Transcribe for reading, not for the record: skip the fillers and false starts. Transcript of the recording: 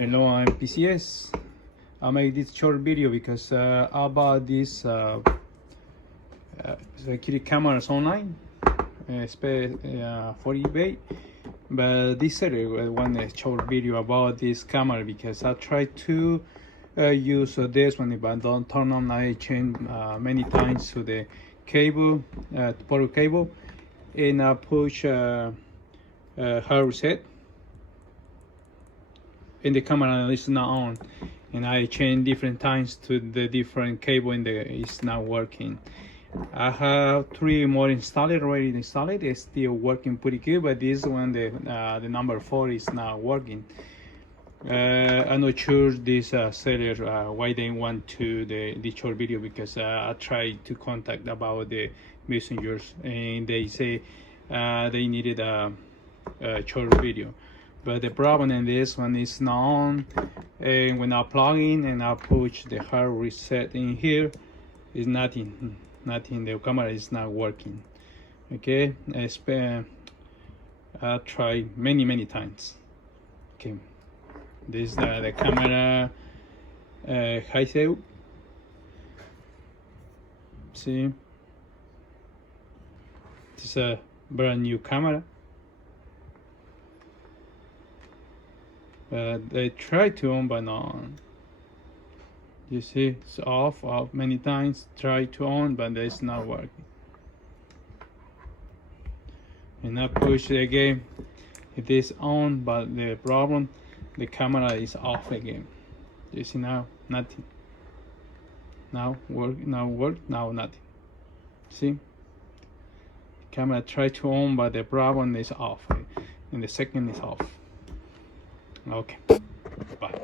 Hello, I'm PCS. I made this short video because about this security cameras online for eBay. But this series one short video about this camera because I tried to use this one, but don't turn on. I change many times to the cable, power cable, and I push hard reset. And the camera is not on, and I change different times to the different cable, and it's not working. I have 3 more already installed. It's still working pretty good, but this one, the number 4 is not working. I'm not sure this seller why they want to the short video, because I tried to contact about the messengers, and they say they needed a short video. But the problem in this one is not on, and when I plug in and I push the hard reset in here, is nothing. The camera is not working. Okay, I tried many times. Okay, this is the camera Heisei. See, this is a brand new camera. They try to on, but not on. You see, it's off many times. Try to on, but it's not working. And I push it again. It is on, but the problem, the camera is off again. You see now, nothing. Now work, now nothing. See, camera try to on, but the problem is off, and the second is off. Okay, bye.